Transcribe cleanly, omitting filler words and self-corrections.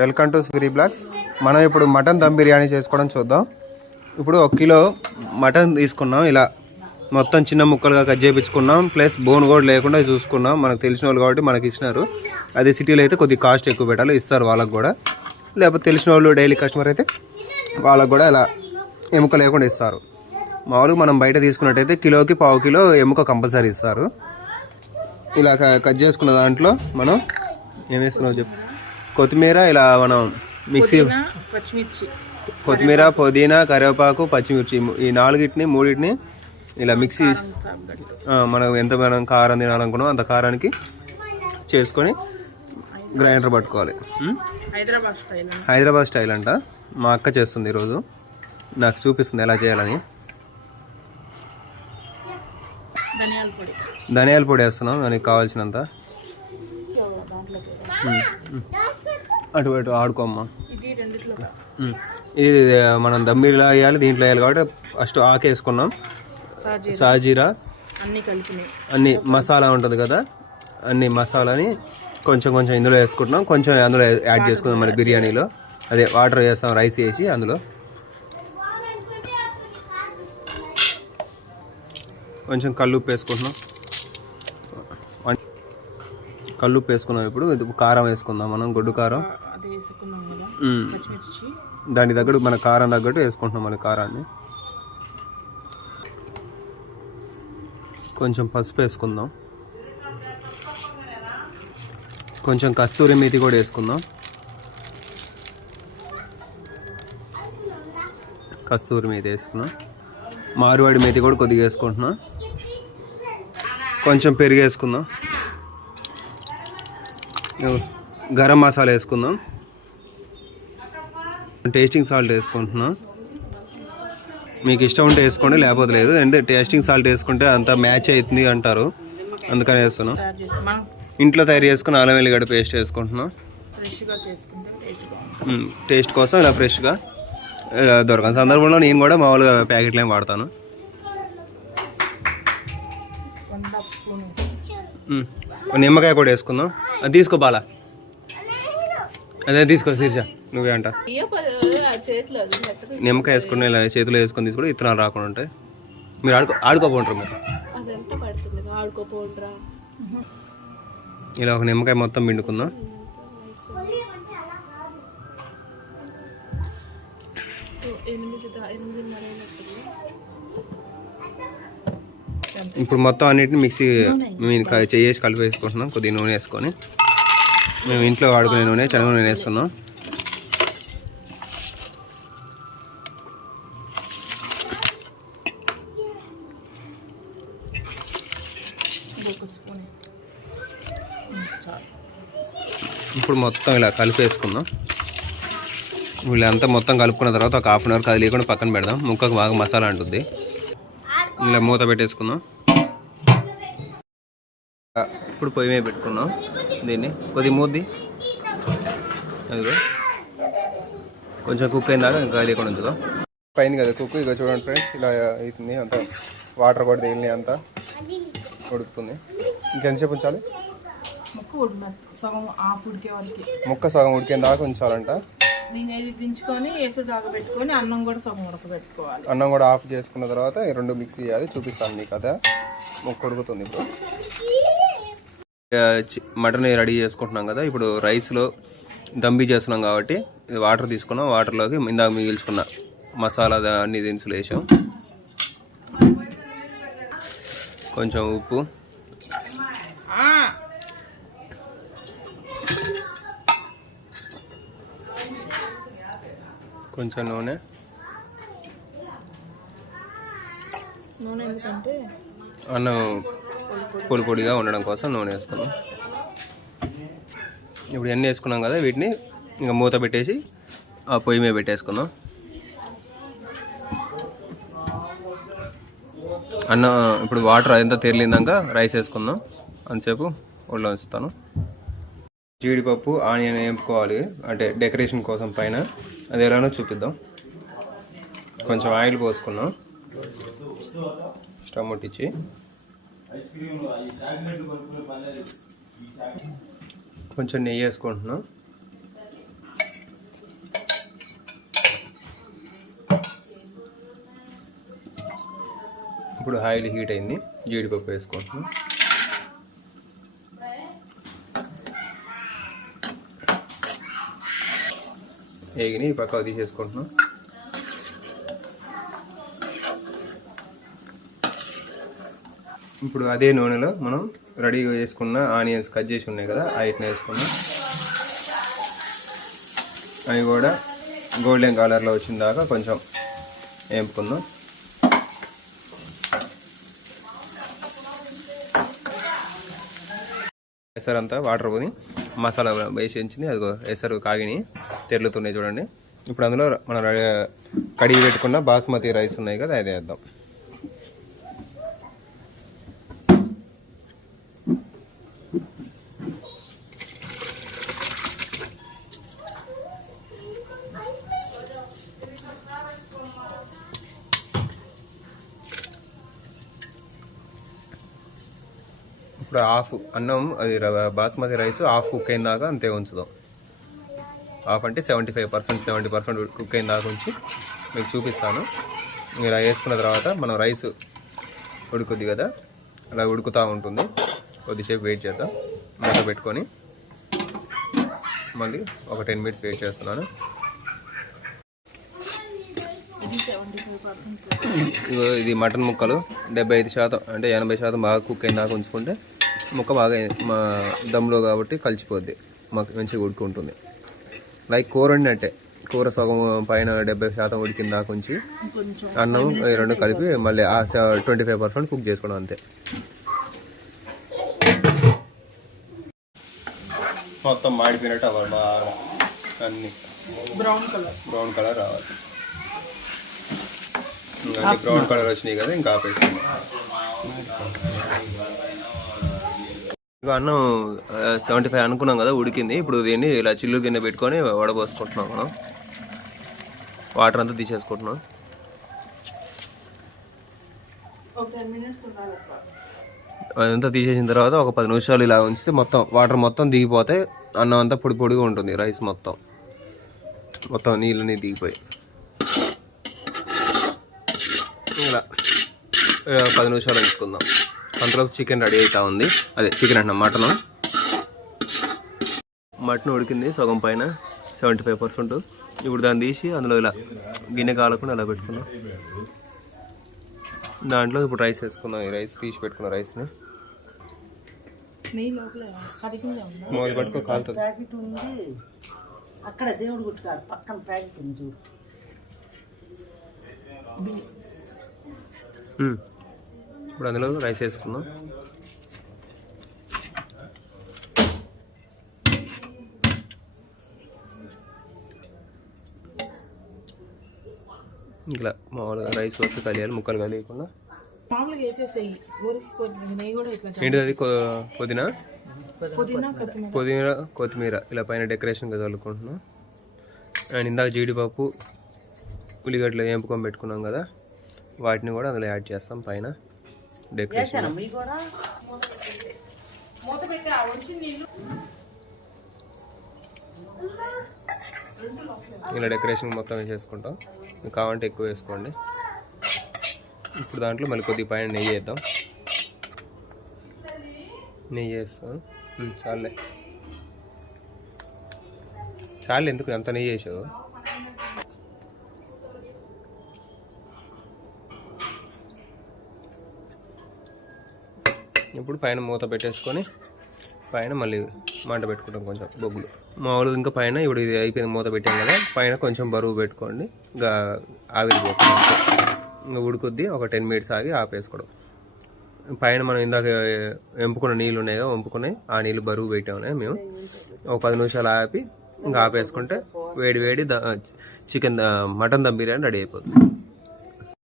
Welcome to Suri blogs. మనం ఇప్పుడు mutton dum biryani చేసుకోవడం చూద్దాం. ఇప్పుడు 1 కిలో మటన్ తీసుకున్నాం. ఇలా మొత్తం చిన్న ముక్కలుగా కట్ చేయించుకున్నాం. ప్లస్ బోన్ కూడా లేకుండా చూసుకున్నాం. మనకు తెలిసిన వాళ్ళు కాబట్టి మనకి ఇచ్చినారు. అదే సిటీలో అయితే కొద్దిగా కాస్ట్ ఎక్కువ పెట్టాలి, ఇస్తారు వాళ్ళకు కూడా. లేకపోతే తెలిసిన వాళ్ళు డైలీ కస్టమర్ అయితే వాళ్ళకు కూడా ఇలా ఎముక లేకుండా ఇస్తారు. మామూలుగా మనం బయట తీసుకున్నట్టయితే కిలోకి 1/2 కిలో ఎముక కంపల్సరీ ఇస్తారు. ఇలా కట్ చేసుకున్న దాంట్లో మనం ఏం వేస్తున్నావు చెప్పు. కొత్తిమీర ఇలా మనం మిక్సీ, కొత్తిమీర, పుదీనా, కరివేపాకు, పచ్చిమిర్చి ఈ 3 ఇలా మిక్సీ మనం ఎంత మనం కారం తినాలనుకున్నాం అంత కారానికి చేసుకొని గ్రైండర్ పట్టుకోవాలి. హైదరాబాద్ స్టైల్ అంట. మా అక్క చేస్తుంది ఈరోజు, నాకు చూపిస్తుంది ఎలా చేయాలని. ధనియాల పొడి వేస్తున్నాం దానికి కావాల్సినంత. అటు ఆడుకోమ్మా. ఇది మనం దమ్మిలా వేయాలి, దీంట్లో వేయాలి కాబట్టి ఫస్ట్ ఆకు వేసుకున్నాం. సాజీరా అన్ని మసాలా ఉంటుంది కదా, అన్ని మసాలాని కొంచెం కొంచెం ఇందులో వేసుకుంటున్నాం. కొంచెం అందులో యాడ్ చేసుకుందాం మరి బిర్యానీలో. అదే వాటర్ వేస్తాం, రైస్ వేసి అందులో కొంచెం కల్లుప్పు వేసుకుంటున్నాం. కల్లుప్పు వేసుకున్నాం. ఇప్పుడు ఇది కారం వేసుకుందాం మనం, గొడ్డు కారం. దానికి తగ్గట్టు మన కారం తగ్గట్టు వేసుకుంటున్నాం మన కారాన్ని. కొంచెం పసుపు వేసుకుందాం. కొంచెం కస్తూరి మేతి కూడా వేసుకుందాం. కస్తూరి మేతి వేసుకున్నాం. మారువాడి మేతి కూడా కొద్దిగా వేసుకుంటున్నాం. కొంచెం పెరుగు వేసుకుందాం. గరం మసాలా వేసుకుందాం. టేస్టింగ్ సాల్ట్ వేసుకుంటున్నాం. మీకు ఇష్టం ఉంటే వేసుకోండి, లేకపోతే లేదు. అంటే టేస్టింగ్ సాల్ట్ వేసుకుంటే అంతా మ్యాచ్ అవుతుంది అంటారు, అందుకని వేస్తున్నాం. ఇంట్లో తయారు చేసుకుని అల్లం వెల్లిగడ్డ పేస్ట్ వేసుకుంటున్నాం. టేస్ట్ కోసం ఇలా ఫ్రెష్గా దొరకని సందర్భంలో నేను కూడా మామూలుగా ప్యాకెట్లు ఏమి వాడతాను. నిమ్మకాయ కూడా వేసుకుందాం. అది తీసుకో బాలా, అదే తీసుకో శీర్ష, నువ్వే అంట. నిమ్మకాయ వేసుకుని ఇలా చేతిలో వేసుకొని తీసుకుంటే ఇత్తనాలు రాకుండా ఉంటాయి. మీరు ఆడుకోపోంటారు మీరు. ఇలా ఒక నిమ్మకాయ మొత్తం పిండుకుందాం. ఇప్పుడు మొత్తం అన్నిటిని మిక్సీ చేసి కలిపి వేసుకుంటున్నాం. కొద్దిగా నూనె వేసుకొని, మేము ఇంట్లో వాడుకునే నూనె, శనగ నూనె వేస్తున్నాం. ఇప్పుడు మొత్తం ఇలా కలిపి వేసుకుందాం. వీళ్ళంతా మొత్తం కలుపుకున్న తర్వాత ఒక 1/2 అవర్ కదిలేకుండా పక్కన పెడదాం. ముక్కకు బాగా మసాలా అంటుంది. ఇలా మూత పెట్టేసుకుందాం. ఇప్పుడు పొయ్యి మీద పెట్టుకున్నాం. దీన్ని కొద్దిగా మూద్ది, అదిగో కొంచెం కుక్ అయిన దాకా ఇంకా లేకుండా ఉంచుదాం. పైన కదా కుక్, ఇక చూడండి ఫ్రెండ్స్ ఇలా అవుతుంది. అంత వాటర్ కూడా తేలినాయి, అంతా ఉడుకుతుంది. ఇంకెంతసేపు ఉంచాలి? ముక్క సగం ఉడికేన దాకా ఉంచాలంట. అన్నం కూడా ఆఫ్ చేసుకున్న తర్వాత ఈ 2 మిక్స్ చేయాలి. చూపిస్తాను మీకు. అదే ముక్క ఉడుకుతుంది. ఇప్పుడు మటన్ రెడీ చేసుకుంటున్నాం కదా. ఇప్పుడు రైస్లో దమ్బీ చేస్తున్నాం కాబట్టి వాటర్ తీసుకున్నాం. వాటర్లోకి ఇందాక మిగిల్చుకున్న మసాలా అన్ని దినుసులు వేసాం. కొంచెం ఉప్పు, కొంచెం నూనె. అన్నం పొడి పొడిగా ఉండడం కోసం నూనె వేసుకున్నాం. ఇప్పుడు ఎన్ని వేసుకున్నాం కదా, వీటిని ఇంకా మూత పెట్టేసి ఆ పొయ్యి మీద పెట్టేసుకుందాం. అన్నం ఇప్పుడు వాటర్ ఎంత తెరిలిందాక రైస్ వేసుకుందాం. అంతసేపు ఒళ్ళో ఉంచుతాను. జీడిపప్పు, ఆనియన్ వేపుకోవాలి, అంటే డెకరేషన్ కోసం పైన. అది ఎలానో చూపిద్దాం. కొంచెం ఆయిల్ పోసుకున్నాం. స్టవ్ ముట్టించి కొంచెం నెయ్యి వేసుకుంటున్నాం. ఇప్పుడు ఆయిల్ హీట్ అయింది, జీడిపప్పు వేసుకుంటున్నాం. వేగిని పక్కకు తీసేసుకుంటున్నాం. ఇప్పుడు అదే నూనెలో మనం రెడీగా చేసుకున్న ఆనియన్స్ కట్ చేసి ఉన్నాయి కదా, వాటిని వేసుకున్నాం. అవి కూడా గోల్డెన్ కలర్లో వచ్చిన దాకా కొంచెం వేపుకుందాం. ఎసరంతా వాటర్ పోని మసాలా వేసి ఉంచింది, అది ఎసరు కాగిని తెరులుతున్నాయి చూడండి. ఇప్పుడు అందులో మనం కడిగి పెట్టుకున్న బాస్మతి రైస్ ఉన్నాయి కదా, అది వేద్దాం. ఇప్పుడు హాఫ్ అన్నం అది బాస్మతి రైస్ హాఫ్ కుక్ అయిన దాకా అంతే ఉంచుదాం. హాఫ్ అంటే 75%, 70% కుక్ అయిన దాకా ఉంచి మీకు చూపిస్తాను. ఇలా వేసుకున్న తర్వాత మనం రైస్ ఉడుకుద్ది కదా, అలా ఉడుకుతూ ఉంటుంది. కొద్దిసేపు వెయిట్ చేద్దాం. మూత పెట్టుకొని మళ్ళీ ఒక 10 మినిట్స్ వెయిట్ చేస్తున్నాను. ఇది మటన్ ముక్కలు 75% అంటే 80% బాగా కుక్ అయిన దాకా ఉంచుకుంటే ముక్క బాగా మా దమ్లో కాబట్టి కలిసిపోద్ది, మాకు మంచిగా ఉడుకుంటుంది. లైక్ కూర వండినట్టే, కూర సగం పైన 70% ఉడికిన దాకా ఉంచి అన్నం రెండు కలిపి మళ్ళీ 25% కుక్ చేసుకోవడం అంతే. మొత్తం మాడిపోయినట్టు అవ్వాలి, బాగా అన్ని బ్రౌన్ కలర్ రావాలి. అన్ని బ్రౌన్ కలర్ వచ్చినాయి కదా, ఇంకా ఆపేస్తుంది. అన్నం 75 అనుకున్నాం కదా, ఉడికింది. ఇప్పుడు దీన్ని ఇలా చిల్లు గిన్నె పెట్టుకొని వడబోసుకుంటున్నాం. మనం వాటర్ అంతా తీసేసుకుంటున్నాం. అదంతా తీసేసిన తర్వాత ఒక 10 నిమిషాలు ఇలా ఉంచితే మొత్తం వాటర్ మొత్తం దిగిపోతే అన్నం అంతా పొడి పొడిగా ఉంటుంది. రైస్ మొత్తం నీళ్ళని దిగిపోయి ఇలా 10 నిమిషాలు ఉంచుకుందాం. అంతలో చికెన్ రెడీ అవుతా ఉంది. అదే చికెన్ అంటున్నాం, మటన్ ఉడికింది సగం పైన 75%. ఇప్పుడు దాన్ని తీసి అందులో ఇలా గిన్నె కాలకుండా అలా పెట్టుకున్నాం. దాంట్లో ఇప్పుడు రైస్ వేసుకుందాం. ఈ రైస్ తీసి పెట్టుకున్న రైస్ని మోది పట్టుకో కాలుతుంది. అక్కడ దేవుడు గుట్టుకాడు పక్కన ప్యాకెట్ ఉంది. ఇప్పుడు అందులో రైస్ వేసుకుందాం. ఇలా మామూలుగా రైస్ వస్తే కలియాలి, ముక్కలు కలియకుండా. ఏంటిది అది? పుదీనా కొత్తిమీర ఇలా పైన డెకరేషన్గా చల్లుకుంటున్నాం. అండ్ ఇందాక జీడిపప్పు ఉల్లిగడ్డలు వేపుకొని పెట్టుకున్నాం కదా, వాటిని కూడా అందులో యాడ్ చేస్తాం పైన డెకరేషన్. ఇలా డెకరేషన్ మొత్తం వేసేసుకుంటాం. కావాలంటే ఎక్కువ వేసుకోండి. ఇప్పుడు దాంట్లో మళ్ళీ కొద్దిగా పైన నెయ్యి వేద్దాం. నెయ్యి వేస్తాం. చాలే ఎందుకు అంత నెయ్యి వేసావు? ఇప్పుడు పైన మూత పెట్టేసుకొని పైన మళ్ళీ మంట పెట్టుకుంటాం కొంచెం బొగ్గులు మామూలుగా. ఇంకా పైన ఇప్పుడు ఇది అయిపోయింది, మూత పెట్టాం కదా, పైన కొంచెం బరువు పెట్టుకోండి. ఇంకా ఆవిరి పోతుంది, ఇంకా ఉడుకుద్ది. ఒక 10 మినిట్స్ ఆగి ఆపేసుకోవడం. పైన మనం ఇందాక వంపుకున్న నీళ్ళు ఉన్నాయి కదా, వంపుకున్నాయి ఆ నీళ్ళు బరువు పెట్టాము మేము. ఒక 10 నిమిషాలు ఆపి ఇంకా ఆపేసుకుంటే వేడి వేడి chicken mutton dum biryani ready అయిపోతుంది.